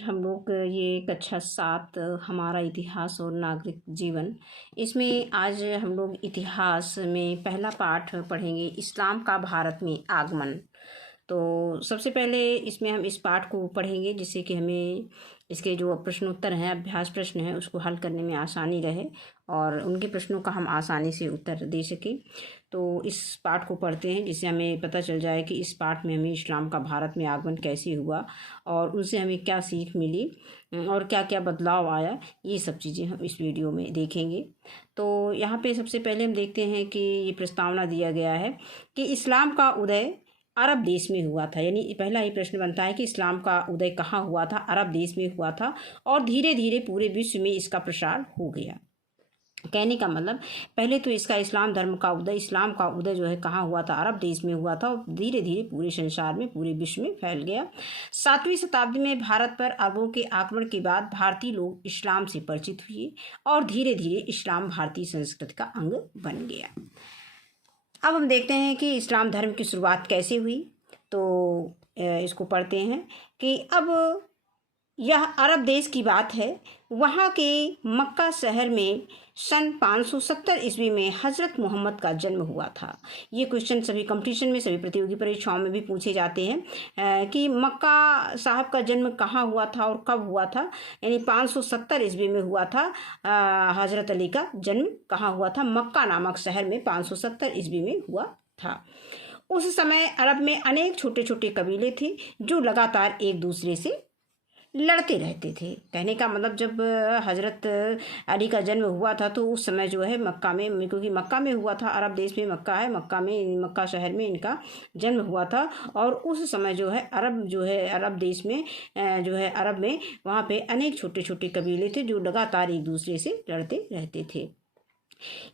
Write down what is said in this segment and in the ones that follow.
हम लोग ये कक्षा 7 हमारा इतिहास और नागरिक जीवन, इसमें आज हम लोग इतिहास में पहला पाठ पढ़ेंगे, इस्लाम का भारत में आगमन। तो सबसे पहले इसमें हम इस पाठ को पढ़ेंगे जिससे कि हमें इसके जो प्रश्नोत्तर हैं, अभ्यास प्रश्न हैं, उसको हल करने में आसानी रहे और उनके प्रश्नों का हम आसानी से उत्तर दे सकें। तो इस पाठ को पढ़ते हैं जिससे हमें पता चल जाए कि इस पाठ में हमें इस्लाम का भारत में आगमन कैसे हुआ और उनसे हमें क्या सीख मिली और क्या क्या बदलाव आया, ये सब चीज़ें हम इस वीडियो में देखेंगे। तो यहाँ पे सबसे पहले हम देखते हैं कि ये प्रस्तावना दिया गया है कि इस्लाम का उदय अरब देश में हुआ था। यानी पहला ही प्रश्न बनता है कि इस्लाम का उदय कहाँ हुआ था? अरब देश में हुआ था और धीरे धीरे पूरे विश्व में इसका प्रसार हो गया। कहने का मतलब पहले तो इसका इस्लाम का उदय जो है कहाँ हुआ था? अरब देश में हुआ था और धीरे धीरे पूरे संसार में, पूरे विश्व में फैल गया। 7वीं शताब्दी में भारत पर अरबों के आक्रमण के बाद भारतीय लोग इस्लाम से परिचित हुए और धीरे धीरे इस्लाम भारतीय संस्कृति का अंग बन गया। अब हम देखते हैं कि इस्लाम धर्म की शुरुआत कैसे हुई। तो इसको पढ़ते हैं कि अब यह अरब देश की बात है। वहाँ के मक्का शहर में सन 570 ईस्वी में हज़रत मोहम्मद का जन्म हुआ था। ये क्वेश्चन सभी कंपटीशन में, सभी प्रतियोगी परीक्षाओं में भी पूछे जाते हैं कि मक्का साहब का जन्म कहाँ हुआ था और कब हुआ था। यानी 570 ईस्वी में हुआ था। हज़रत अली का जन्म कहाँ हुआ था? मक्का नामक शहर में 570 ईस्वी में हुआ था। उस समय अरब में अनेक छोटे छोटे कबीले थे जो लगातार एक दूसरे से लड़ते रहते थे। कहने का मतलब जब हज़रत अली का जन्म हुआ था तो उस समय जो है मक्का में, क्योंकि मक्का में हुआ था, अरब देश में मक्का है, मक्का शहर में इनका जन्म हुआ था। और उस समय जो है अरब देश में जो है अरब में वहाँ पे अनेक छोटे छोटे कबीले थे जो लगातार एक दूसरे से लड़ते रहते थे।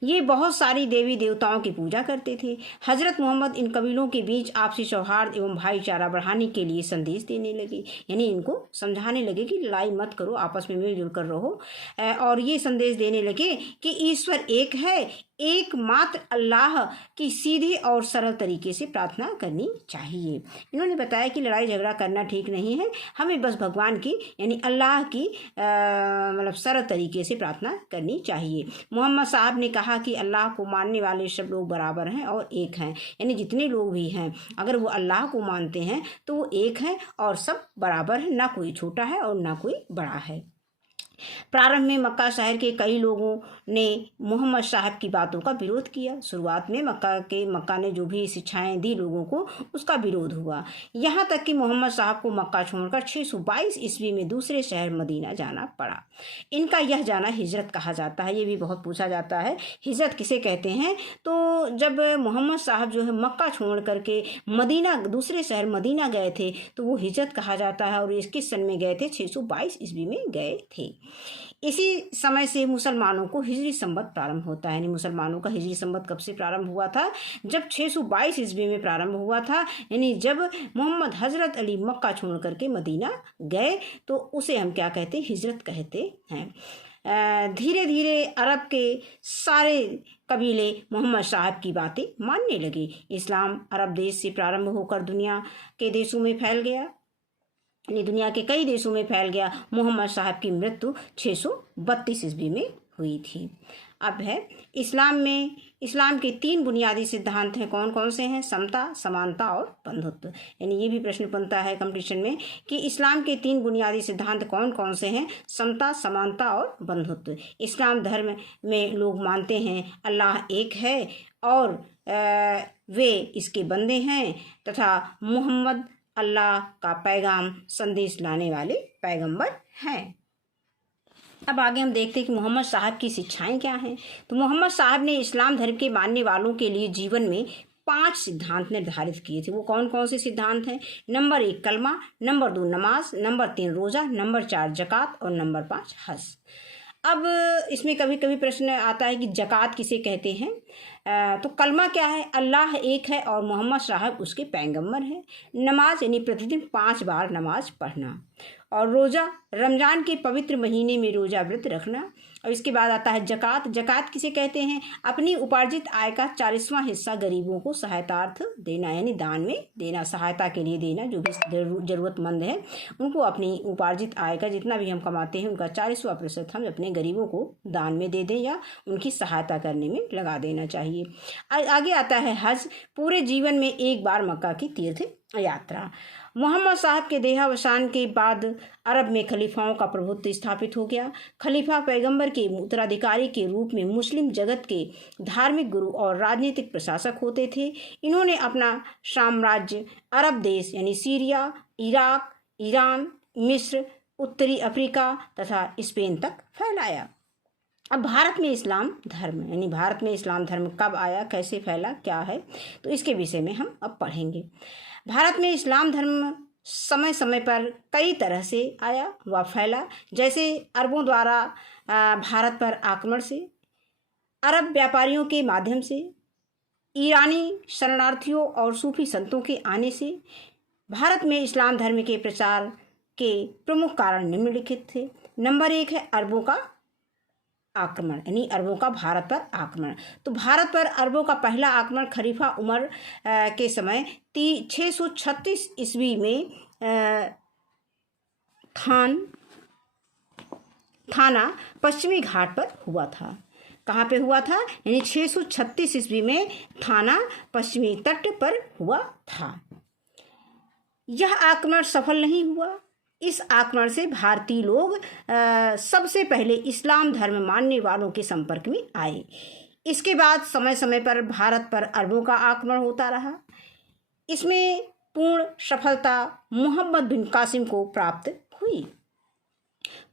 ये बहुत सारी देवी देवताओं की पूजा करते थे। हजरत मोहम्मद इन कबीलों के बीच आपसी सौहार्द एवं भाईचारा बढ़ाने के लिए संदेश देने लगे। यानी इनको समझाने लगे कि लड़ाई मत करो, आपस में मिलजुल कर रहो। और ये संदेश देने लगे कि ईश्वर एक है, एकमात्र अल्लाह की सीधे और सरल तरीके से प्रार्थना करनी चाहिए। इन्होंने बताया कि लड़ाई झगड़ा करना ठीक नहीं है, हमें बस भगवान की यानी अल्लाह की मतलब सरल तरीके से प्रार्थना करनी चाहिए। मोहम्मद साहब ने कहा कि अल्लाह को मानने वाले सब लोग बराबर हैं और एक हैं। यानी जितने लोग भी हैं अगर वो अल्लाह को मानते हैं तो वो एक हैं और सब बराबर हैं, ना कोई छोटा है और ना कोई बड़ा है। प्रारंभ में मक्का शहर के कई लोगों ने मोहम्मद साहब की बातों का विरोध किया। शुरुआत में मक्का ने जो भी शिक्षाएं दी लोगों को, उसका विरोध हुआ। यहाँ तक कि मोहम्मद साहब को मक्का छोड़कर 622 ईस्वी में दूसरे शहर मदीना जाना पड़ा। इनका यह जाना हिजरत कहा जाता है। ये भी बहुत पूछा जाता है, हिजरत किसे कहते हैं? तो जब मोहम्मद साहब जो है मक्का छोड़ करके दूसरे शहर मदीना गए थे तो वो हिजरत कहा जाता है। और ये किस सन में गए थे? 622 ईस्वी में गए थे। इसी समय से मुसलमानों को हिजरी संवत प्रारंभ होता है। यानी मुसलमानों का हिजरी संवत कब से प्रारंभ हुआ था? जब 622 ईस्वी में प्रारंभ हुआ था। यानी जब मोहम्मद हजरत अली मक्का छोड़ करके मदीना गए तो उसे हम क्या कहते हैं? हिजरत कहते हैं। धीरे धीरे अरब के सारे कबीले मोहम्मद साहब की बातें मानने लगे। इस्लाम अरब देश से प्रारंभ होकर दुनिया के देशों में फैल गया, दुनिया के कई देशों में फैल गया। मोहम्मद साहब की मृत्यु 632 ईस्वी में हुई थी। अब है इस्लाम के 3 बुनियादी सिद्धांत हैं। कौन कौन से हैं? समता, समानता और बंधुत्व। यानी ये भी प्रश्न बनता है कंपटीशन में कि इस्लाम के 3 बुनियादी सिद्धांत कौन कौन से हैं? समता, समानता और बंधुत्व। इस्लाम धर्म में लोग मानते हैं अल्लाह एक है और वे इसके बंदे हैं तथा मोहम्मद अल्लाह का पैगाम संदेश लाने वाले पैगंबर हैं। अब आगे हम देखते हैं कि मोहम्मद साहब की शिक्षाएं क्या हैं। तो मोहम्मद साहब ने इस्लाम धर्म के मानने वालों के लिए जीवन में 5 सिद्धांत निर्धारित किए थे। वो कौन कौन से सिद्धांत हैं? नंबर 1 कलमा, नंबर 2 नमाज, नंबर 3 रोज़ा, नंबर 4 ज़कात और नंबर 5 हज। अब इसमें कभी कभी प्रश्न आता है कि ज़कात किसे कहते हैं? तो कलमा क्या है? अल्लाह एक है और मोहम्मद साहब उसके पैगंबर हैं। नमाज यानी प्रतिदिन 5 बार नमाज पढ़ना। और रोज़ा, रमज़ान के पवित्र महीने में रोज़ा व्रत रखना। और इसके बाद आता है ज़कात। ज़कात किसे कहते हैं? अपनी उपार्जित आय का 40वां हिस्सा गरीबों को सहायतार्थ देना, यानी दान में देना, सहायता के लिए देना। जो भी ज़रूरतमंद है उनको अपनी उपार्जित आय का जितना भी हम कमाते हैं उनका 40वां प्रतिशत हम अपने गरीबों को दान में दे दें या उनकी सहायता करने में लगा देना चाहिए। आगे आता है हज। पूरे जीवन में एक बार मक्का की तीर्थ यात्रा। मोहम्मद साहब के देहावसान के बाद अरब में खलीफाओं का प्रभुत्व स्थापित हो गया। खलीफा पैगंबर के उत्तराधिकारी के रूप में मुस्लिम जगत के धार्मिक गुरु और राजनीतिक प्रशासक होते थे। इन्होंने अपना साम्राज्य अरब देश यानी सीरिया, इराक, ईरान, मिस्र, उत्तरी अफ्रीका तथा स्पेन तक फैलाया। अब भारत में इस्लाम धर्म, यानी भारत में इस्लाम धर्म कब आया, कैसे फैला, क्या है, तो इसके विषय में हम अब पढ़ेंगे। भारत में इस्लाम धर्म समय समय पर कई तरह से आया व फैला। जैसे अरबों द्वारा भारत पर आक्रमण से, अरब व्यापारियों के माध्यम से, ईरानी शरणार्थियों और सूफी संतों के आने से। भारत में इस्लाम धर्म के प्रचार के प्रमुख कारण निम्नलिखित थे। नंबर 1 है अरबों का आक्रमण, यानी अरबों का भारत पर आक्रमण। तो भारत पर अरबों का पहला आक्रमण खलीफा उमर के समय 636 ईस्वी में थाना पश्चिमी घाट पर हुआ था। कहाँ पे हुआ था? यानी 636 ईस्वी में थाना पश्चिमी तट पर हुआ था। यह आक्रमण सफल नहीं हुआ। इस आक्रमण से भारतीय लोग सबसे पहले इस्लाम धर्म मानने वालों के संपर्क में आए। इसके बाद समय समय पर भारत पर अरबों का आक्रमण होता रहा। इसमें पूर्ण सफलता मोहम्मद बिन कासिम को प्राप्त हुई।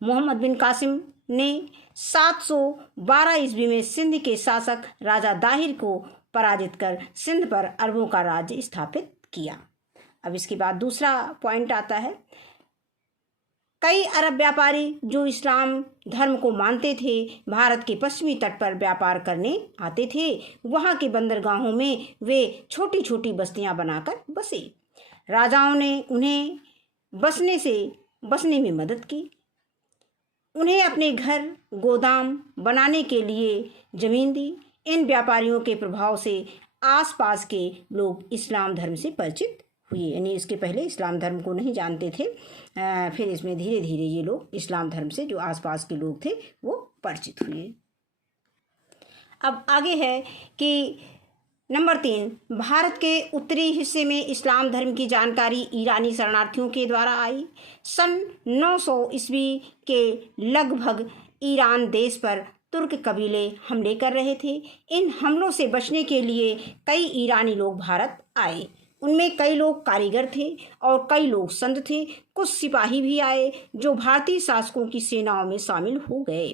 मोहम्मद बिन कासिम ने 712 ईस्वी में सिंध के शासक राजा दाहिर को पराजित कर सिंध पर अरबों का राज्य स्थापित किया। अब इसके बाद दूसरा पॉइंट आता है, कई अरब व्यापारी जो इस्लाम धर्म को मानते थे भारत के पश्चिमी तट पर व्यापार करने आते थे। वहाँ के बंदरगाहों में वे छोटी छोटी बस्तियाँ बनाकर बसे। राजाओं ने उन्हें बसने में मदद की। उन्हें अपने घर गोदाम बनाने के लिए जमीन दी। इन व्यापारियों के प्रभाव से आसपास के लोग इस्लाम धर्म से परिचित हुए, यानी इसके पहले इस्लाम धर्म को नहीं जानते थे। फिर इसमें धीरे धीरे ये लोग इस्लाम धर्म से जो आसपास के लोग थे वो परिचित हुए। अब आगे है कि नंबर 3, भारत के उत्तरी हिस्से में इस्लाम धर्म की जानकारी ईरानी शरणार्थियों के द्वारा आई। सन 900 ईस्वी के लगभग ईरान देश पर तुर्क कबीले हमले कर रहे थे। इन हमलों से बचने के लिए कई ईरानी लोग भारत आए। उनमें कई लोग कारीगर थे और कई लोग संत थे। कुछ सिपाही भी आए जो भारतीय शासकों की सेनाओं में शामिल हो गए।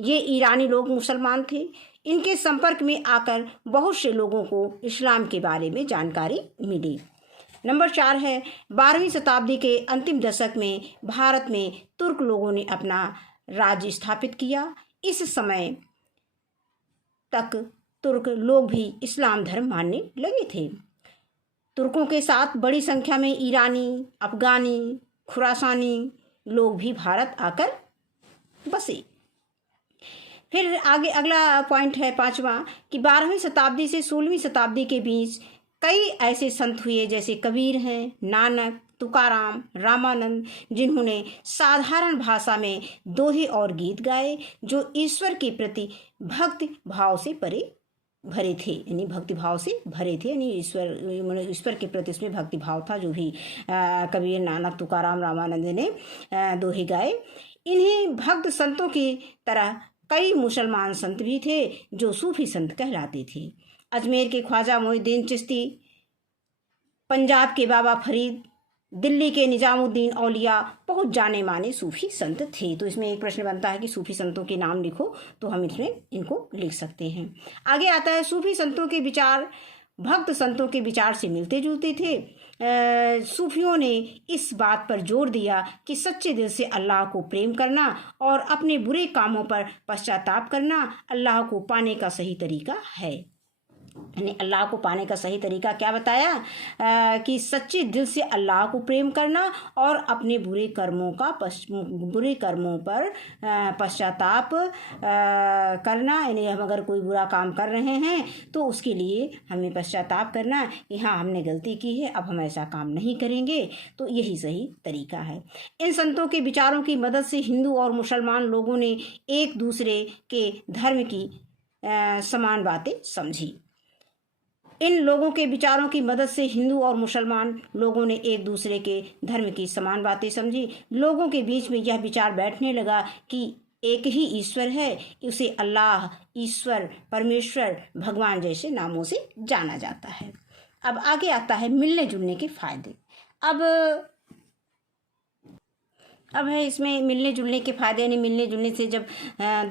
ये ईरानी लोग मुसलमान थे। इनके संपर्क में आकर बहुत से लोगों को इस्लाम के बारे में जानकारी मिली। नंबर 4 है 12वीं शताब्दी के अंतिम दशक में भारत में तुर्क लोगों ने अपना राज्य स्थापित किया। इस समय तक तुर्क लोग भी इस्लाम धर्म मानने लगे थे। तुर्कों के साथ बड़ी संख्या में ईरानी, अफगानी, खुरासानी लोग भी भारत आकर बसे। फिर आगे अगला पॉइंट है 5वां कि 12वीं शताब्दी से 16वीं शताब्दी के बीच कई ऐसे संत हुए जैसे कबीर हैं, नानक, तुकाराम, रामानंद, जिन्होंने साधारण भाषा में दोहे और गीत गाए जो ईश्वर के प्रति भक्ति भाव से भरे थे, यानी भक्ति भाव से भरे थे, यानी ईश्वर के प्रति उसमें भक्ति भाव था। जो भी कबीर, नानक, तुकाराम, रामानंद ने दोहे गाए। इन्हीं भक्त संतों की तरह कई मुसलमान संत भी थे जो सूफी संत कहलाते थे। अजमेर के ख्वाजा मोइनुद्दीन चिश्ती, पंजाब के बाबा फरीद, दिल्ली के निजामुद्दीन औलिया बहुत जाने माने सूफी संत थे। तो इसमें एक प्रश्न बनता है कि सूफी संतों के नाम लिखो, तो हम इसमें इनको लिख सकते हैं। आगे आता है सूफी संतों के विचार भक्त संतों के विचार से मिलते जुलते थे। सूफियों ने इस बात पर जोर दिया कि सच्चे दिल से अल्लाह को प्रेम करना और अपने बुरे कामों पर पश्चाताप करना अल्लाह को पाने का सही तरीका है। यानी अल्लाह को पाने का सही तरीका क्या बताया कि सच्चे दिल से अल्लाह को प्रेम करना और अपने बुरे कर्मों पर पश्चाताप करना। यानी हम अगर कोई बुरा काम कर रहे हैं तो उसके लिए हमें पश्चाताप करना कि हाँ हमने गलती की है, अब हम ऐसा काम नहीं करेंगे। तो यही सही तरीका है। इन संतों के विचारों की मदद से हिंदू और मुसलमान लोगों ने एक दूसरे के धर्म की समान बातें समझी। इन लोगों के विचारों की मदद से हिंदू और मुसलमान लोगों ने एक दूसरे के धर्म की समान बातें समझी। लोगों के बीच में यह विचार बैठने लगा कि एक ही ईश्वर है, उसे अल्लाह, ईश्वर, परमेश्वर, भगवान जैसे नामों से जाना जाता है। अब आगे आता है मिलने जुलने के फायदे। अब है इसमें मिलने जुलने के फ़ायदे। यानी मिलने जुलने से जब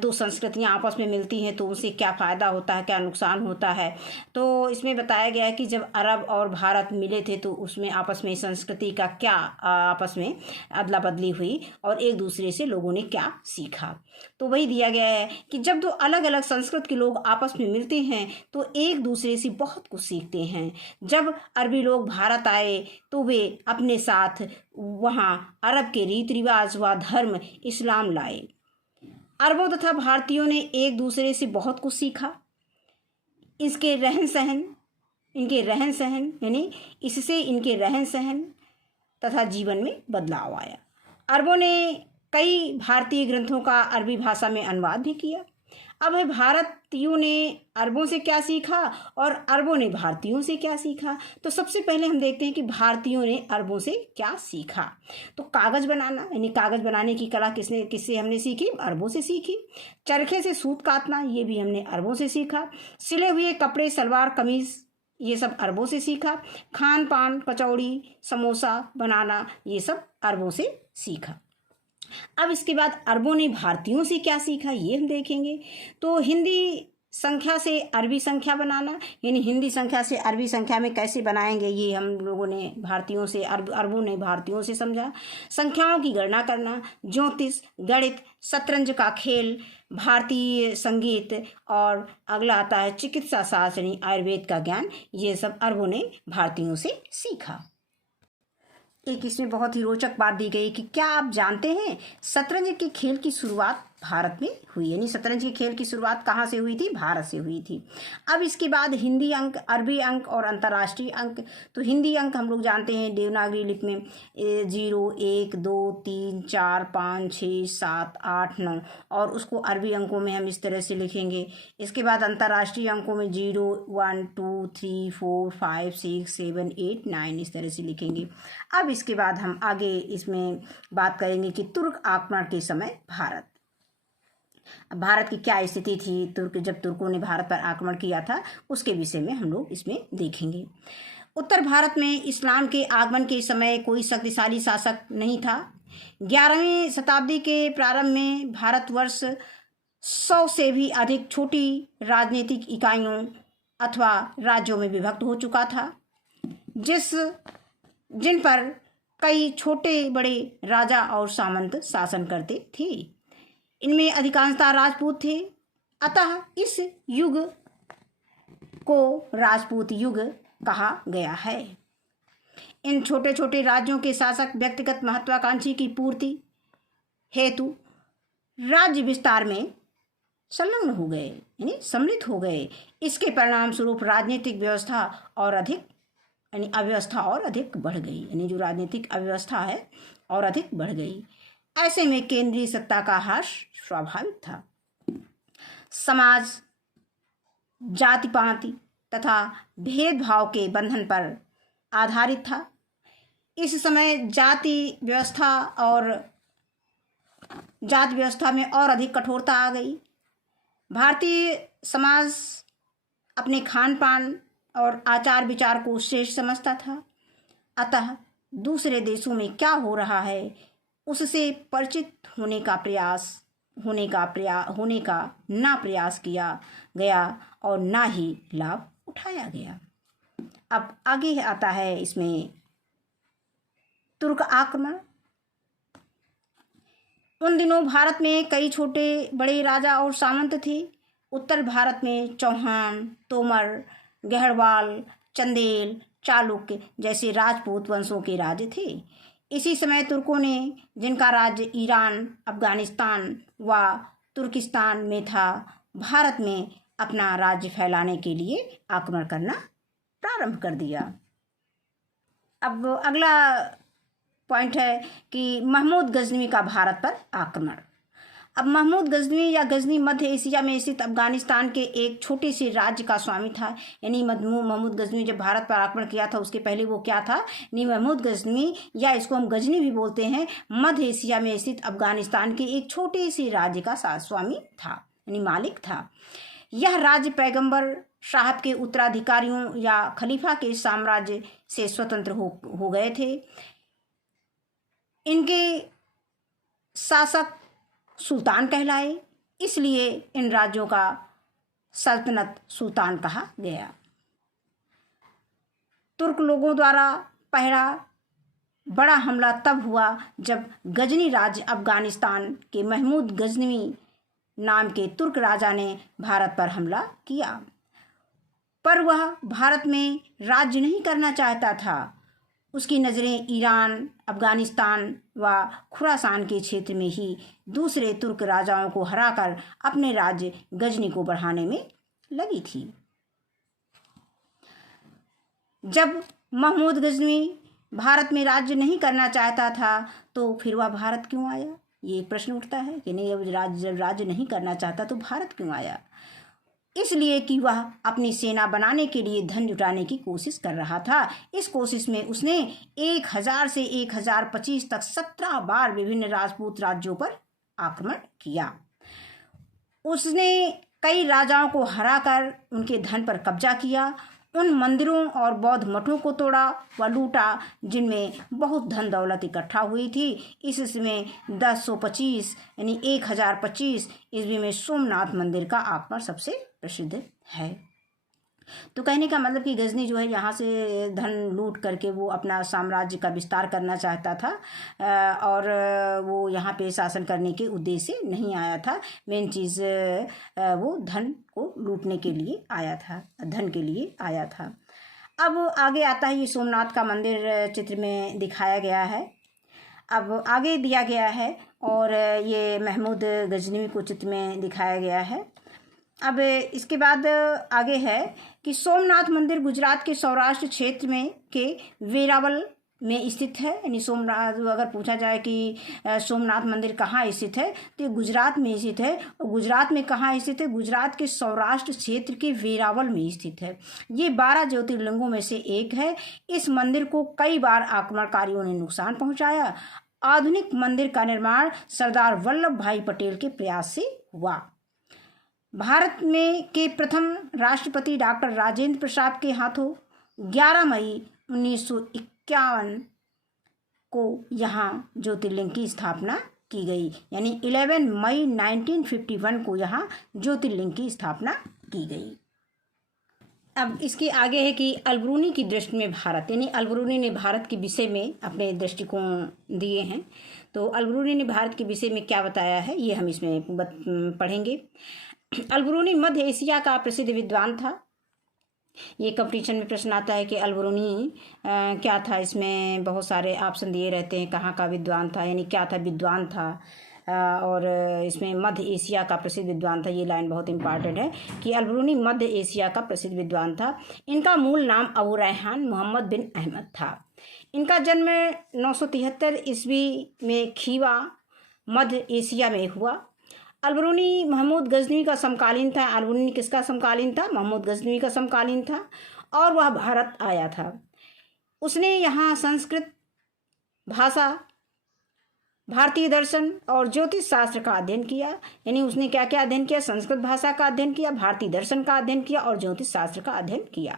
दो संस्कृतियां आपस में मिलती हैं तो उनसे क्या फ़ायदा होता है, क्या नुकसान होता है। तो इसमें बताया गया है कि जब अरब और भारत मिले थे तो उसमें आपस में संस्कृति का क्या आपस में अदला बदली हुई और एक दूसरे से लोगों ने क्या सीखा। तो वही दिया गया है कि जब दो अलग अलग संस्कृति के लोग आपस में मिलते हैं तो एक दूसरे से बहुत कुछ सीखते हैं। जब अरबी लोग भारत आए तो वे अपने साथ वहाँ अरब के रीति रिवाज व धर्म इस्लाम लाए। अरबों तथा भारतीयों ने एक दूसरे से बहुत कुछ सीखा। इनके रहन सहन यानी इससे इनके रहन सहन तथा जीवन में बदलाव आया। अरबों ने कई भारतीय ग्रंथों का अरबी भाषा में अनुवाद भी किया। अब भारतीयों ने अरबों से क्या सीखा और अरबों ने भारतीयों से क्या सीखा। तो सबसे पहले हम देखते हैं कि भारतीयों ने अरबों से क्या सीखा। तो कागज़ बनाना, यानी कागज़ बनाने की कला किससे हमने सीखी? अरबों से सीखी। चरखे से सूत काटना, ये भी हमने अरबों से सीखा। सिले हुए कपड़े, सलवार कमीज़, ये सब अरबों से सीखा। खान पान, कचौड़ी, समोसा बनाना, ये सब अरबों से सीखा। अब इसके बाद अरबों ने भारतीयों से क्या सीखा ये हम देखेंगे। तो हिंदी संख्या से अरबी संख्या बनाना, यानी हिंदी संख्या से अरबी संख्या में कैसे बनाएंगे ये हम लोगों ने भारतीयों से अरबों ने भारतीयों से समझा। संख्याओं की गणना करना, ज्योतिष, गणित, शतरंज का खेल, भारतीय संगीत और अगला आता है चिकित्सा शास्त्र यानी आयुर्वेद का ज्ञान, ये सब अरबों ने भारतीयों से सीखा। एक इसमें बहुत ही रोचक बात दी गई कि क्या आप जानते हैं शतरंज के खेल की शुरुआत भारत में हुई। यानी शतरंज के खेल की शुरुआत कहाँ से हुई थी? भारत से हुई थी। अब इसके बाद हिंदी अंक, अरबी अंक और अंतर्राष्ट्रीय अंक। तो हिंदी अंक हम लोग जानते हैं देवनागरी लिपि में 0, 1, 2, 3, 4, 5, 6, 7, 8, 9 और उसको अरबी अंकों में हम इस तरह से लिखेंगे। इसके बाद अंतर्राष्ट्रीय अंकों में 0, 1, 2, 3, 4, 5, 6, 7, 8, 9 इस तरह से लिखेंगे। अब इसके बाद हम आगे इसमें बात करेंगे कि तुर्क आक्रमण के समय भारत की क्या स्थिति थी। जब तुर्कों ने भारत पर आक्रमण किया था उसके विषय में हम लोग इसमें देखेंगे। उत्तर भारत में इस्लाम के आगमन के समय कोई शक्तिशाली शासक नहीं था। 11वीं शताब्दी के प्रारंभ में भारतवर्ष 100 से भी अधिक छोटी राजनीतिक इकाइयों अथवा राज्यों में विभक्त हो चुका था, जिन पर कई छोटे बड़े राजा और सामंत शासन करते थे। इनमें अधिकांशतः राजपूत थे, अतः इस युग को राजपूत युग कहा गया है। इन छोटे छोटे राज्यों के शासक व्यक्तिगत महत्वाकांक्षी की पूर्ति हेतु राज्य विस्तार में संलग्न हो गए, यानी सम्मिलित हो गए। इसके परिणाम स्वरूप राजनीतिक व्यवस्था और अधिक अव्यवस्था और अधिक बढ़ गई, यानी जो राजनीतिक अव्यवस्था है और अधिक बढ़ गई। ऐसे में केंद्रीय सत्ता का ह्रास स्वाभाविक था। समाज जाति पाति तथा भेदभाव के बंधन पर आधारित था। इस समय जाति व्यवस्था में और अधिक कठोरता आ गई। भारतीय समाज अपने खान पान और आचार विचार को श्रेष्ठ समझता था, अतः दूसरे देशों में क्या हो रहा है उससे परिचित होने का ना प्रयास किया गया और ना ही लाभ उठाया गया। अब आगे आता है इसमें तुर्क आक्रमण। उन दिनों भारत में कई छोटे बड़े राजा और सामंत थे। उत्तर भारत में चौहान, तोमर, गहरवाल, चंदेल, चालुक्य जैसे राजपूत वंशों के राज्य थे। इसी समय तुर्कों ने, जिनका राज्य ईरान, अफगानिस्तान व तुर्किस्तान में था, भारत में अपना राज्य फैलाने के लिए आक्रमण करना प्रारंभ कर दिया। अब अगला पॉइंट है कि महमूद गजनवी का भारत पर आक्रमण। अब महमूद गजनवी या गजनी मध्य एशिया में स्थित अफगानिस्तान के एक छोटे से राज्य का स्वामी था। यानी महमूद गजनवी जब भारत पर आक्रमण किया था उसके पहले वो क्या था, यानी महमूद गजनवी या इसको हम गजनी भी बोलते हैं, मध्य एशिया में स्थित अफगानिस्तान के एक छोटे से राज्य का स्वामी था, यानी मालिक था। यह राज्य पैगंबर साहब के उत्तराधिकारियों या खलीफा के साम्राज्य से स्वतंत्र हो गए थे। इनके शासक सुल्तान कहलाए, इसलिए इन राज्यों का सल्तनत सुल्तान कहा गया। तुर्क लोगों द्वारा पहला बड़ा हमला तब हुआ जब गजनी राज्य अफगानिस्तान के महमूद गजनवी नाम के तुर्क राजा ने भारत पर हमला किया, पर वह भारत में राज्य नहीं करना चाहता था। उसकी नज़रें ईरान, अफगानिस्तान व खुरासान के क्षेत्र में ही दूसरे तुर्क राजाओं को हराकर अपने राज्य गजनी को बढ़ाने में लगी थी। जब महमूद गजनवी भारत में राज्य नहीं करना चाहता था तो फिर वह भारत क्यों आया, ये प्रश्न उठता है कि नहीं, जब राज्य नहीं करना चाहता तो भारत क्यों आया। इसलिए कि वह अपनी सेना बनाने के लिए धन जुटाने की कोशिश कर रहा था। इस कोशिश में उसने 1000 से 1025 तक 17 बार विभिन्न राजपूत राज्यों पर आक्रमण किया। उसने कई राजाओं को हराकर उनके धन पर कब्जा किया, उन मंदिरों और बौद्ध मठों को तोड़ा व लूटा जिनमें बहुत धन दौलत इकट्ठा हुई थी। इसमें 1025 यानी 1025 ईस्वी में सोमनाथ मंदिर का आक्रमण सबसे प्रसिद्ध है। तो कहने का मतलब कि गजनी जो है यहाँ से धन लूट करके वो अपना साम्राज्य का विस्तार करना चाहता था और वो यहाँ पे शासन करने के उद्देश्य से नहीं आया था। मेन चीज़ वो धन को लूटने के लिए आया था, धन के लिए आया था। अब आगे आता है, ये सोमनाथ का मंदिर चित्र में दिखाया गया है। अब आगे दिया गया है और ये महमूद गजनवी को चित्र में दिखाया गया है। अब इसके बाद आगे है कि सोमनाथ मंदिर गुजरात के सौराष्ट्र क्षेत्र में के वेरावल में स्थित है। यानी सोमनाथ, अगर पूछा जाए कि सोमनाथ मंदिर कहाँ स्थित है तो गुजरात में स्थित है। और गुजरात में कहाँ स्थित है, गुजरात के सौराष्ट्र क्षेत्र के वेरावल में स्थित है। ये 12 ज्योतिर्लिंगों में से एक है। इस मंदिर को कई बार आक्रमणकारियों ने नुकसान पहुँचाया। आधुनिक मंदिर का निर्माण सरदार वल्लभ भाई पटेल के प्रयास से हुआ। भारत में के प्रथम राष्ट्रपति डॉक्टर राजेंद्र प्रसाद के हाथों 11 मई 1951 को यहाँ ज्योतिर्लिंग की स्थापना की गई। यानी 11 मई 1951 को यहाँ ज्योतिर्लिंग की स्थापना की गई। अब इसके आगे है कि अलबरूनी की दृष्टि में भारत, यानी अलबरूनी ने भारत के विषय में अपने दृष्टिकोण दिए हैं। तो अलबरूनी ने भारत के विषय में क्या बताया है ये हम इसमें पढ़ेंगे। अलबरूनी मध्य एशिया का प्रसिद्ध विद्वान था। ये कंपटीशन में प्रश्न आता है कि अलबरूनी क्या था, इसमें बहुत सारे ऑप्शन दिए रहते हैं कहाँ का विद्वान था, यानी क्या था, विद्वान था। और इसमें मध्य एशिया का प्रसिद्ध विद्वान था, ये लाइन बहुत इंपॉर्टेंट है कि अलबरूनी मध्य एशिया का प्रसिद्ध विद्वान था। इनका मूल नाम अबू रैहान मोहम्मद बिन अहमद था। इनका जन्म 973 ईस्वी में खीवा मध्य एशिया में हुआ। अलबरूनी महमूद गजनवी का समकालीन था। अलबरूनी किसका समकालीन था, महमूद गजनवी का समकालीन था और वह भारत आया था। उसने यहाँ संस्कृत भाषा, भारतीय दर्शन और ज्योतिष शास्त्र का अध्ययन किया। यानी उसने क्या क्या अध्ययन किया, संस्कृत भाषा का अध्ययन किया, भारतीय दर्शन का अध्ययन किया और ज्योतिष शास्त्र का अध्ययन किया।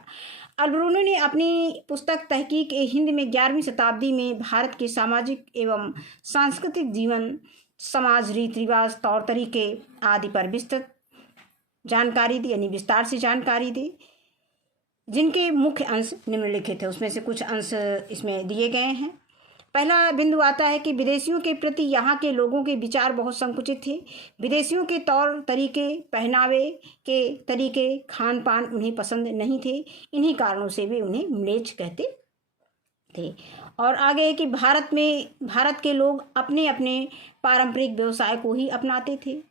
अलबरूनी ने अपनी पुस्तक तहकीक ए हिंद में 11वीं शताब्दी में भारत के सामाजिक एवं सांस्कृतिक जीवन, समाज, रीति रिवाज, तौर तरीके आदि पर विस्तृत जानकारी दी, यानी विस्तार से जानकारी दी, जिनके मुख्य अंश निम्नलिखित है। उसमें से कुछ अंश इसमें दिए गए हैं। पहला बिंदु आता है कि विदेशियों के प्रति यहाँ के लोगों के विचार बहुत संकुचित थे। विदेशियों के तौर तरीके, पहनावे के तरीके, खान पान उन्हें पसंद नहीं थे। इन्हीं कारणों से वे उन्हें म्लेच्छ कहते थे। और आगे है कि भारत के लोग अपने अपने पारंपरिक व्यवसाय को ही अपनाते थे।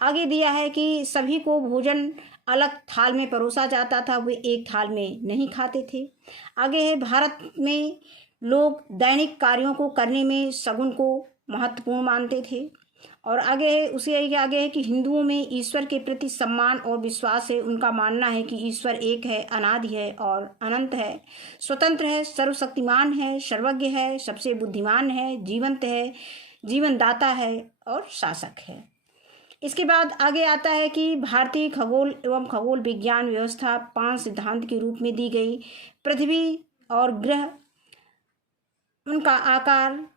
आगे दिया है कि सभी को भोजन अलग थाल में परोसा जाता था, वे एक थाल में नहीं खाते थे। आगे है भारत में लोग दैनिक कार्यों को करने में शगुन को महत्वपूर्ण मानते थे। और आगे है उसे आगे है कि हिंदुओं में ईश्वर के प्रति सम्मान और विश्वास है। उनका मानना है कि ईश्वर एक है, अनादि है और अनंत है, स्वतंत्र है, सर्वशक्तिमान है, सर्वज्ञ है, सबसे बुद्धिमान है, जीवंत है, जीवनदाता है और शासक है। इसके बाद आगे आता है कि भारतीय खगोल एवं खगोल विज्ञान व्यवस्था 5 सिद्धांत के रूप में दी गई। पृथ्वी और ग्रह, उनका आकार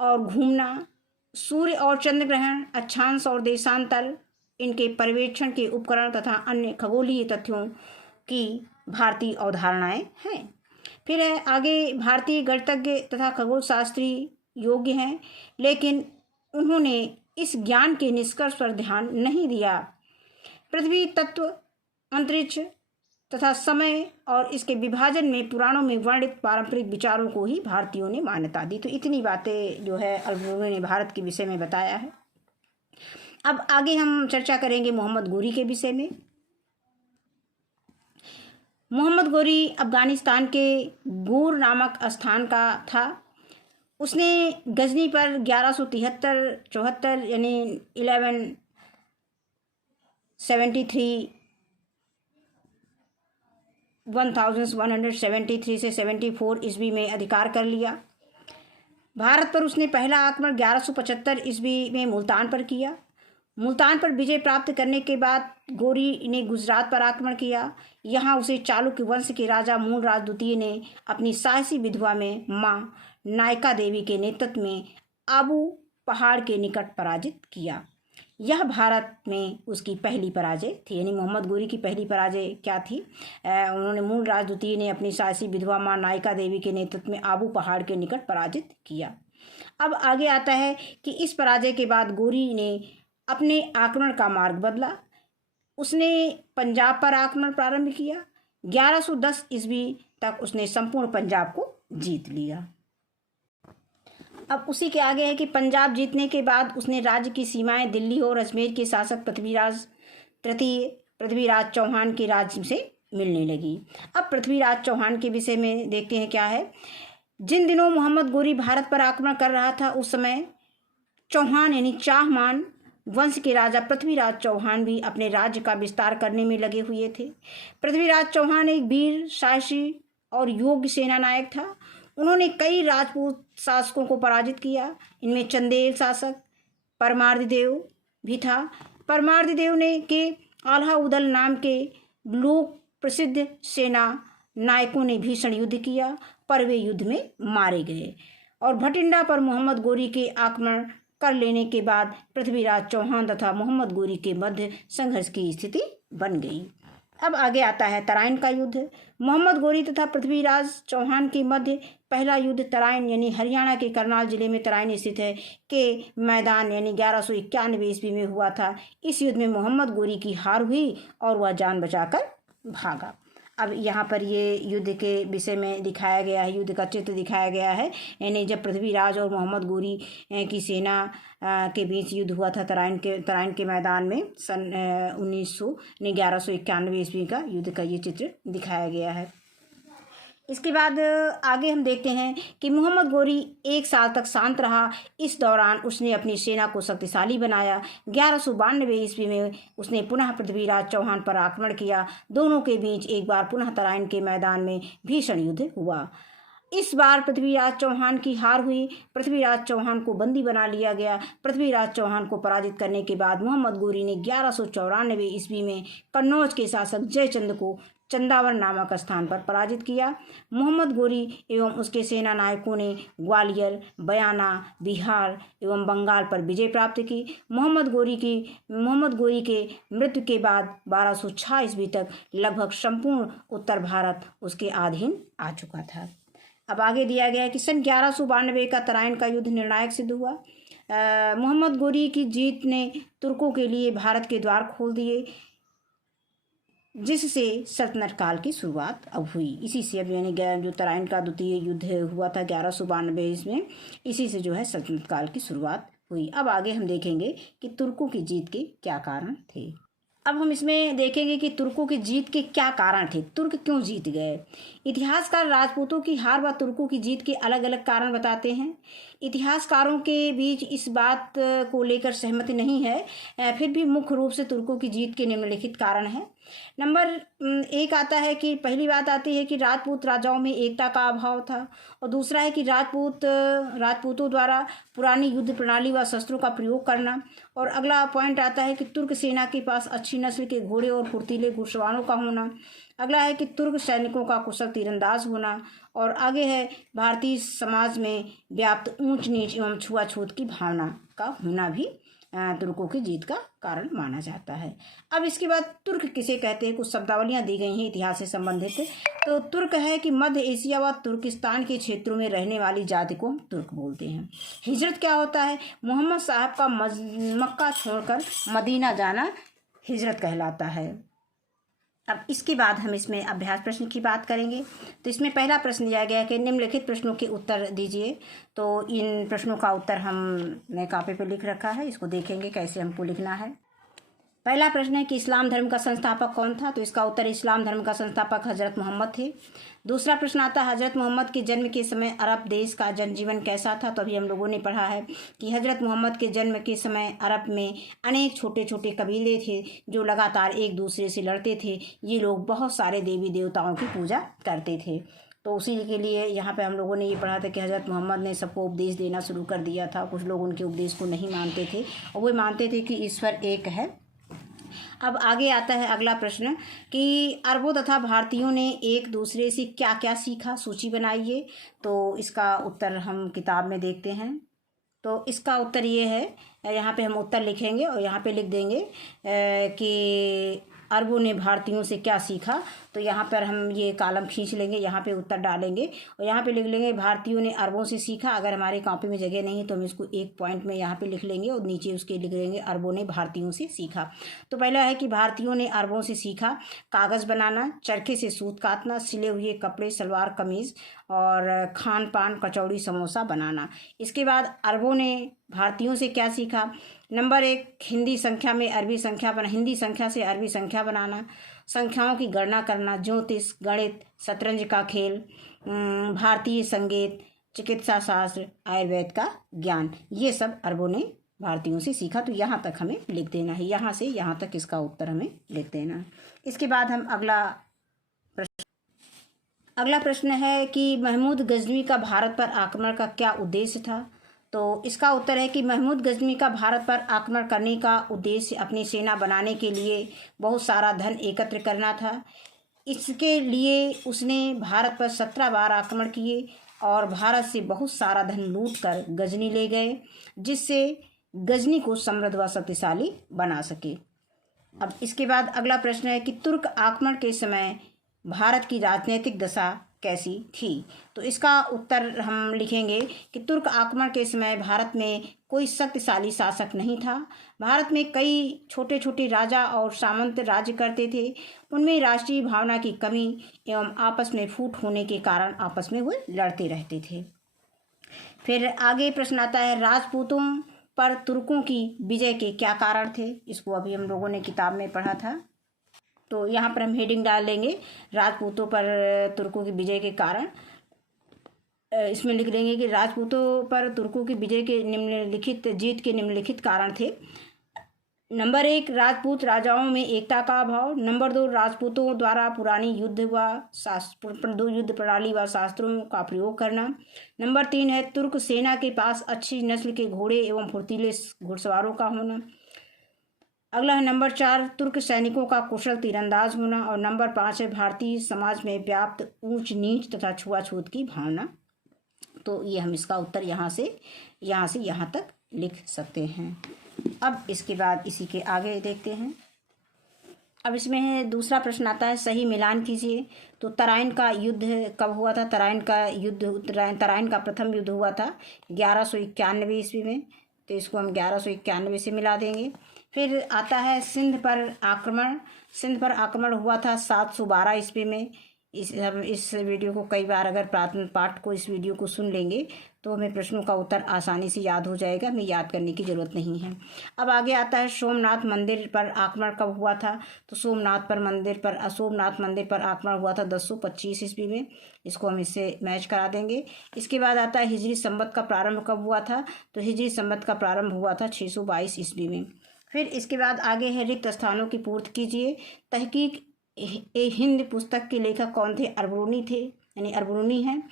और घूमना, सूर्य और चंद्र ग्रहण, अक्षांश और देशांतर, इनके पर्यवेक्षण के उपकरण तथा अन्य खगोलीय तथ्यों की भारतीय अवधारणाएं हैं। फिर है आगे भारतीय गणितज्ञ तथा खगोल शास्त्री योग्य हैं, लेकिन उन्होंने इस ज्ञान के निष्कर्ष पर ध्यान नहीं दिया। पृथ्वी तत्व, अंतरिक्ष तथा समय और इसके विभाजन में पुराणों में वर्णित पारंपरिक विचारों को ही भारतीयों ने मान्यता दी। तो इतनी बातें जो है अल्बर्ट ने भारत के विषय में बताया है। अब आगे हम चर्चा करेंगे मोहम्मद गोरी के विषय में। मोहम्मद गोरी अफगानिस्तान के गूर नामक स्थान का था। उसने गजनी पर 1173-74 यानी 1173 से 74 ईस्वी में अधिकार कर लिया। भारत पर उसने पहला आक्रमण 1175 ईस्वी में मुल्तान पर किया। मुल्तान पर विजय प्राप्त करने के बाद गोरी ने गुजरात पर आक्रमण किया। यहाँ उसे चालुक्य वंश के राजा मूलराज द्वितीय ने अपनी साहसी विधवा में माँ नायका देवी के नेतृत्व में आबू पहाड़ के निकट पराजित किया। यह भारत में उसकी पहली पराजय थी। यानी मोहम्मद गोरी की पहली पराजय क्या थी? उन्होंने मूलराज द्वितीय ने अपनी साहसी विधवा माँ नायका देवी के नेतृत्व में आबू पहाड़ के निकट पराजित किया। अब आगे आता है कि इस पराजय के बाद गोरी ने अपने आक्रमण का मार्ग बदला। उसने पंजाब पर आक्रमण प्रारंभ किया। 1110 ईस्वी तक उसने संपूर्ण पंजाब को जीत लिया। अब उसी के आगे है कि पंजाब जीतने के बाद उसने राज्य की सीमाएं दिल्ली और अजमेर के शासक पृथ्वीराज चौहान के राज्य से मिलने लगी। अब पृथ्वीराज चौहान के विषय में देखते हैं क्या है। जिन दिनों मोहम्मद गोरी भारत पर आक्रमण कर रहा था, उस समय चौहान यानी चाहमान वंश के राजा पृथ्वीराज चौहान भी अपने राज्य का विस्तार करने में लगे हुए थे। पृथ्वीराज चौहान एक वीर, साहसी और योग्य सेना नायक था। उन्होंने कई राजपूत शासकों को पराजित किया। इनमें चंदेल शासक परमार्दिदेव भी था। परमार्दिदेव ने के आल्हा-उदल नाम के लोक प्रसिद्ध सेना नायकों ने भीषण युद्ध किया, पर वे युद्ध में मारे गए। और भटिंडा पर मोहम्मद गोरी के आक्रमण कर लेने के बाद पृथ्वीराज चौहान तथा मोहम्मद गोरी के मध्य संघर्ष की स्थिति बन गई। अब आगे आता है तराइन का युद्ध। मोहम्मद गोरी तथा पृथ्वीराज चौहान के मध्य पहला युद्ध तराइन यानी हरियाणा के करनाल जिले में तराइन स्थित है के मैदान यानी 1191 ईस्वी में हुआ था। इस युद्ध में मोहम्मद गोरी की हार हुई और वह जान बचाकर भागा। अब यहाँ पर ये युद्ध के विषय में दिखाया गया है, युद्ध का चित्र दिखाया गया है। यानी जब पृथ्वीराज और मोहम्मद गोरी की सेना के बीच युद्ध हुआ था तराइन के मैदान में सन 1191 ईस्वी का युद्ध का ये चित्र दिखाया गया है। इसके बाद आगे हम देखते हैं कि मोहम्मद गोरी 1 साल तक शांत रहा। इस दौरान उसने अपनी सेना को शक्तिशाली बनाया। 1192 ईस्वी में उसने पुनः पृथ्वीराज चौहान पर आक्रमण किया। दोनों के बीच एक बार पुनः तराइन के मैदान में भीषण युद्ध हुआ। इस बार पृथ्वीराज चौहान की हार हुई। पृथ्वीराज चौहान को बंदी बना लिया गया। पृथ्वीराज चौहान को पराजित करने के बाद मोहम्मद गोरी ने 1194 ईस्वी में कन्नौज के शासक जयचंद को चंदावर नामक स्थान पर पराजित किया। मोहम्मद गोरी एवं उसके सेना नायकों ने ग्वालियर, बयाना, बिहार एवं बंगाल पर विजय प्राप्त की। मोहम्मद गोरी के मृत्यु के बाद 1206 ईस्वी तक लगभग संपूर्ण उत्तर भारत उसके अधीन आ चुका था। अब आगे दिया गया है कि सन 1192 का तराइन का युद्ध निर्णायक सिद्ध हुआ। मोहम्मद गोरी की जीत ने तुर्कों के लिए भारत के द्वार खोल दिए, जिससे सल्तनत काल की शुरुआत अब हुई। इसी से अब यानी जो तराइन का द्वितीय युद्ध हुआ था 1192 में, इसी से जो है सल्तनत काल की शुरुआत हुई। अब आगे हम देखेंगे कि तुर्कों की जीत के क्या कारण थे। अब हम इसमें देखेंगे कि तुर्कों की जीत के क्या कारण थे, तुर्क क्यों जीत गए। इतिहासकार राजपूतों की हार व तुर्कों की जीत के अलग अलग कारण बताते हैं। इतिहासकारों के बीच इस बात को लेकर सहमति नहीं है, फिर भी मुख्य रूप से तुर्कों की जीत के निम्नलिखित कारण हैं। नंबर 1 आता है कि पहली बात आती है कि राजपूत राजाओं में एकता का अभाव था, और दूसरा है कि राजपूतों द्वारा पुरानी युद्ध प्रणाली व शस्त्रों का प्रयोग करना, और अगला पॉइंट आता है कि तुर्क सेना के पास अच्छी नस्ल के घोड़े और फुर्तीले घुड़सवारों का होना। अगला है कि तुर्क सैनिकों का कुशल तीरंदाज होना, और आगे है भारतीय समाज में व्याप्त ऊंच नीच एवं छुआछूत की भावना का होना भी तुर्कों की जीत का कारण माना जाता है। अब इसके बाद तुर्क किसे कहते हैं, कुछ शब्दावलियां दी गई हैं इतिहास से संबंधित। तो तुर्क है कि मध्य एशिया व तुर्किस्तान के क्षेत्रों में रहने वाली जाति को हम तुर्क बोलते हैं। हिजरत क्या होता है, मोहम्मद साहब का मक्का छोड़कर मदीना जाना हिजरत कहलाता है। अब इसके बाद हम इसमें अभ्यास प्रश्न की बात करेंगे। तो इसमें पहला प्रश्न दिया गया है कि निम्नलिखित प्रश्नों के उत्तर दीजिए। तो इन प्रश्नों का उत्तर हमने कॉपी पर लिख रखा है, इसको देखेंगे कैसे हमको लिखना है। पहला प्रश्न है कि इस्लाम धर्म का संस्थापक कौन था। तो इसका उत्तर इस्लाम धर्म का संस्थापक हजरत मोहम्मद थे। दूसरा प्रश्न आता है हजरत मोहम्मद के जन्म के समय अरब देश का जनजीवन कैसा था। तो अभी हम लोगों ने पढ़ा है कि हजरत मोहम्मद के जन्म के समय अरब में अनेक छोटे छोटे कबीले थे जो लगातार एक दूसरे से लड़ते थे। ये लोग बहुत सारे देवी देवताओं की पूजा करते थे। तो उसी के लिए यहाँ पे हम लोगों ने ये पढ़ा था कि हजरत मोहम्मद ने सबको उपदेश देना शुरू कर दिया था। कुछ लोग उनके उपदेश को नहीं मानते थे, और वो मानते थे कि ईश्वर एक है। अब आगे आता है अगला प्रश्न कि अरबों तथा भारतीयों ने एक दूसरे से क्या क्या सीखा, सूची बनाइए। तो इसका उत्तर हम किताब में देखते हैं। तो इसका उत्तर ये है, यहाँ पे हम उत्तर लिखेंगे और यहाँ पे लिख देंगे कि अरबों ने भारतीयों से क्या सीखा। तो यहाँ पर हम ये कॉलम खींच लेंगे, यहाँ पे उत्तर डालेंगे और यहाँ पे लिख लेंगे भारतीयों ने अरबों से सीखा। अगर हमारे कॉपी में जगह नहीं तो हम इसको एक पॉइंट में यहाँ पे लिख लेंगे और नीचे उसके लिख देंगे अरबों ने भारतीयों से सीखा। तो पहला है कि भारतीयों ने अरबों से सीखा कागज़ बनाना, चरखे से सूत काटना, सिले हुए कपड़े, सलवार कमीज़ और खान पान, कचौड़ी, समोसा बनाना। इसके बाद अरबों ने भारतीयों से क्या सीखा। नंबर 1, हिंदी संख्या से अरबी संख्या बनाना, संख्याओं की गणना करना, ज्योतिष, गणित, शतरंज का खेल, भारतीय संगीत, चिकित्सा शास्त्र, आयुर्वेद का ज्ञान, ये सब अरबों ने भारतीयों से सीखा। तो यहाँ तक हमें लिख देना है, यहाँ से यहाँ तक इसका उत्तर हमें लिख देना है। इसके बाद हम अगला प्रश्न है कि महमूद गजनवी का भारत पर आक्रमण का क्या उद्देश्य था। तो इसका उत्तर है कि महमूद गजनवी का भारत पर आक्रमण करने का उद्देश्य अपनी सेना बनाने के लिए बहुत सारा धन एकत्र करना था। इसके लिए उसने भारत पर 17 बार आक्रमण किए और भारत से बहुत सारा धन लूटकर गजनी ले गए, जिससे गजनी को समृद्ध व शक्तिशाली बना सके। अब इसके बाद अगला प्रश्न है कि तुर्क आक्रमण के समय भारत की राजनीतिक दशा कैसी थी। तो इसका उत्तर हम लिखेंगे कि तुर्क आक्रमण के समय भारत में कोई शक्तिशाली शासक नहीं था। भारत में कई छोटे छोटे राजा और सामंत राज्य करते थे। उनमें राष्ट्रीय भावना की कमी एवं आपस में फूट होने के कारण आपस में वो लड़ते रहते थे। फिर आगे प्रश्न आता है राजपूतों पर तुर्कों की विजय के क्या कारण थे। इसको अभी हम लोगों ने किताब में पढ़ा था। तो यहाँ पर हम हेडिंग डाल देंगे राजपूतों पर तुर्कों की विजय के कारण। इसमें लिख देंगे कि राजपूतों पर तुर्कों की विजय के जीत के निम्नलिखित कारण थे। नंबर 1, राजपूत राजाओं में एकता का अभाव। नंबर 2, राजपूतों द्वारा पुरानी युद्ध प्रणाली व शास्त्रों का प्रयोग करना। नंबर 3 है तुर्क सेना के पास अच्छी नस्ल के घोड़े एवं फुर्तीले घुड़सवारों का होना। अगला है नंबर 4, तुर्क सैनिकों का कुशल तीरंदाज होना। और नंबर 5 है भारतीय समाज में व्याप्त ऊंच नीच तथा छुआछूत की भावना। तो ये हम इसका उत्तर यहाँ से यहाँ तक लिख सकते हैं। अब इसके बाद इसी के आगे देखते हैं। अब इसमें है दूसरा प्रश्न आता है, सही मिलान कीजिए। तो तराइन का युद्ध कब हुआ था? तराइन का प्रथम युद्ध हुआ था 1191 ईस्वी में। तो इसको हम 1191 से मिला देंगे। फिर आता है सिंध पर आक्रमण। सिंध पर आक्रमण हुआ था 712 ईस्वी में। हम इस वीडियो को कई बार अगर प्राथमिक पाठ को इस वीडियो को सुन लेंगे तो हमें प्रश्नों का उत्तर आसानी से याद हो जाएगा, हमें याद करने की ज़रूरत नहीं है। अब आगे आता है सोमनाथ मंदिर पर आक्रमण कब हुआ था? तो सोमनाथ मंदिर पर आक्रमण हुआ था 1025 ईस्वी में। इसको हम इससे मैच करा देंगे। इसके बाद आता है हिजरी संवत का प्रारंभ कब हुआ था? तो हिजरी संवत का प्रारंभ हुआ था 622 ईस्वी में। फिर इसके बाद आगे है रिक्त स्थानों की पूर्ति कीजिए। तहकीक ए हिंद पुस्तक के लेखक कौन थे? अरबरूनी थे, यानी अरबरूनी हैं।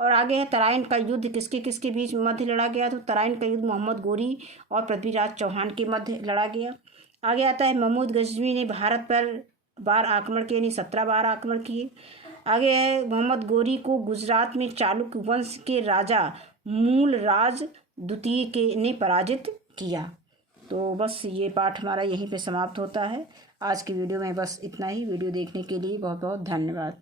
और आगे है तराइन का युद्ध किसके किसके बीच मध्य लड़ा गया? तो तराइन का युद्ध मोहम्मद गोरी और पृथ्वीराज चौहान के मध्य लड़ा गया। आगे आता है महमूद गजनवी ने भारत पर बार आक्रमण किए, यानी 17 बार आक्रमण किए। आगे है मोहम्मद गोरी को गुजरात में चालुक्य वंश के राजा मूलराज द्वितीय के ने पराजित किया। तो बस ये पाठ हमारा यहीं पे समाप्त होता है। आज की वीडियो में बस इतना ही। वीडियो देखने के लिए बहुत बहुत धन्यवाद।